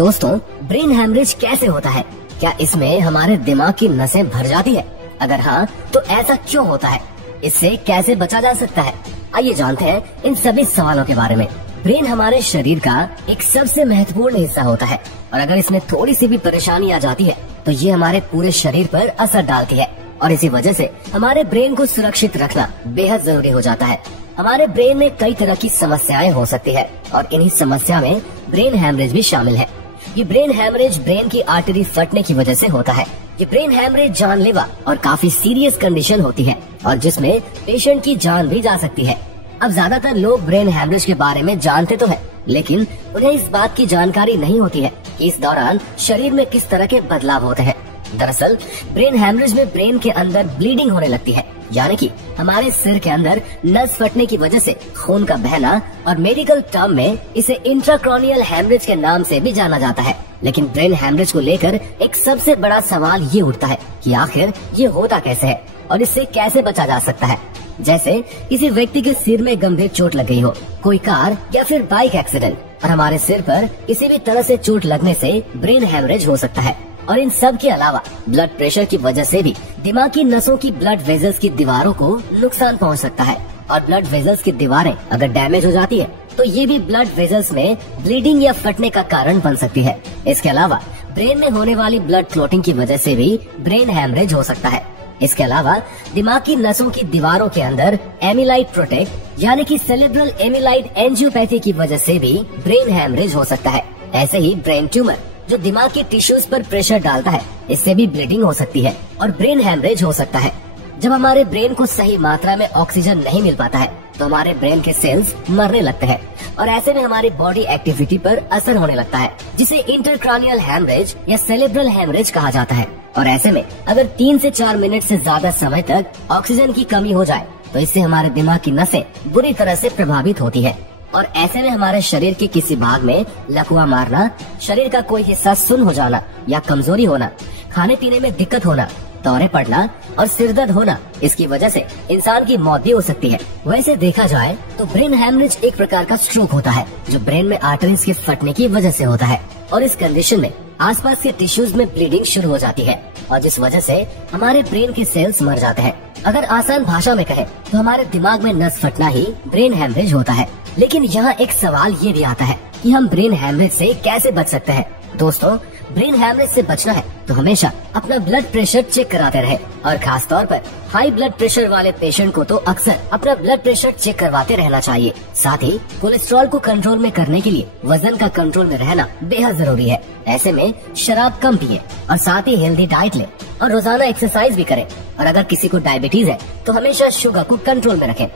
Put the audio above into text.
दोस्तों, brain haemorrhage कैसे होता है? क्या इसमें हमारे दिमाग की नसें भर जाती है? अगर हाँ, तो ऐसा क्यों होता है? इससे कैसे बचा जा सकता है? आइए जानते हैं इन सभी सवालों के बारे में। ब्रेन हमारे शरीर का एक सबसे महत्वपूर्ण हिस्सा होता है और अगर इसमें थोड़ी सी भी परेशानी आ जाती है तो ये हमारे पूरे शरीर पर असर डालती है और इसी वजह से हमारे ब्रेन को सुरक्षित रखना बेहद जरूरी हो जाता है। हमारे ब्रेन में कई तरह की समस्याएं हो सकती है और इन्हीं समस्या में ब्रेन हैमरेज भी शामिल है। ये ब्रेन हैमरेज ब्रेन की आर्टरी फटने की वजह से होता है। ये ब्रेन हैमरेज जानलेवा और काफी सीरियस कंडीशन होती है और जिसमें पेशेंट की जान भी जा सकती है। अब ज्यादातर लोग ब्रेन हैमरेज के बारे में जानते तो है, लेकिन उन्हें इस बात की जानकारी नहीं होती है कि इस दौरान शरीर में किस तरह के बदलाव होते हैं। दरअसल ब्रेन हैमरेज में ब्रेन के अंदर ब्लीडिंग होने लगती है, यानी कि हमारे सिर के अंदर नस फटने की वजह से खून का बहना, और मेडिकल टर्म में इसे इंट्राक्रॉनियल हैमरेज के नाम से भी जाना जाता है। लेकिन ब्रेन हैमरेज को लेकर एक सबसे बड़ा सवाल ये उठता है कि आखिर ये होता कैसे है और इससे कैसे बचा जा सकता है। जैसे किसी व्यक्ति के सिर में गंभीर चोट लग गई हो, कोई कार या फिर बाइक एक्सीडेंट, और हमारे सिर पर किसी भी तरह से चोट लगने से ब्रेन हैमरेज हो सकता है। और इन सब के अलावा ब्लड प्रेशर की वजह से भी दिमाग की नसों की ब्लड वेजल्स की दीवारों को नुकसान पहुंच सकता है और ब्लड वेजल्स की दीवारें अगर डैमेज हो जाती है तो ये भी ब्लड वेजल्स में ब्लीडिंग या फटने का कारण बन सकती है। इसके अलावा ब्रेन में होने वाली ब्लड क्लॉटिंग की वजह से भी ब्रेन हैमरेज हो सकता है। इसके अलावा दिमाग की नसों की दीवारों के अंदर एमिलाइड प्रोटेक्ट यानी कि सेरेब्रल एमिलाइड एंजियोपैथी की वजह से भी ब्रेन हैमरेज हो सकता है। ऐसे ही ब्रेन ट्यूमर जो दिमाग के टिश्यूज पर प्रेशर डालता है, इससे भी ब्लीडिंग हो सकती है और ब्रेन हैमरेज हो सकता है। जब हमारे ब्रेन को सही मात्रा में ऑक्सीजन नहीं मिल पाता है तो हमारे ब्रेन के सेल्स मरने लगते हैं और ऐसे में हमारी बॉडी एक्टिविटी पर असर होने लगता है, जिसे इंटरक्रैनियल हैमरेज या सेरेब्रल हैमरेज कहा जाता है। और ऐसे में अगर 3 से 4 मिनट से ज्यादा समय तक ऑक्सीजन की कमी हो जाए तो इससे हमारे दिमाग की नसें बुरी तरह से प्रभावित होती है और ऐसे में हमारे शरीर के किसी भाग में लकवा मारना, शरीर का कोई हिस्सा सुन्न हो जाना या कमजोरी होना, खाने पीने में दिक्कत होना, दौरे पड़ना और सिर दर्द होना, इसकी वजह से इंसान की मौत भी हो सकती है। वैसे देखा जाए तो ब्रेन हैमरेज एक प्रकार का स्ट्रोक होता है जो ब्रेन में आर्टरीज के फटने की वजह से होता है और इस कंडीशन में आसपास के टिश्यूज में ब्लीडिंग शुरू हो जाती है और जिस वजह से हमारे ब्रेन के सेल्स मर जाते हैं। अगर आसान भाषा में कहें तो हमारे दिमाग में नस फटना ही ब्रेन हैमरेज होता है। लेकिन यहाँ एक सवाल ये भी आता है कि हम ब्रेन हैमरेज से कैसे बच सकते हैं। दोस्तों, ब्रेन हैमरेज से बचना है तो हमेशा अपना ब्लड प्रेशर चेक कराते रहे और खास तौर पर हाई ब्लड प्रेशर वाले पेशेंट को तो अक्सर अपना ब्लड प्रेशर चेक करवाते रहना चाहिए। साथ ही कोलेस्ट्रॉल को कंट्रोल में करने के लिए वजन का कंट्रोल में रहना बेहद जरूरी है। ऐसे में शराब कम पिए और साथ ही हेल्दी डाइट ले और रोजाना एक्सरसाइज भी करें। और अगर किसी को डायबिटीज है तो हमेशा शुगर को कंट्रोल में रखें।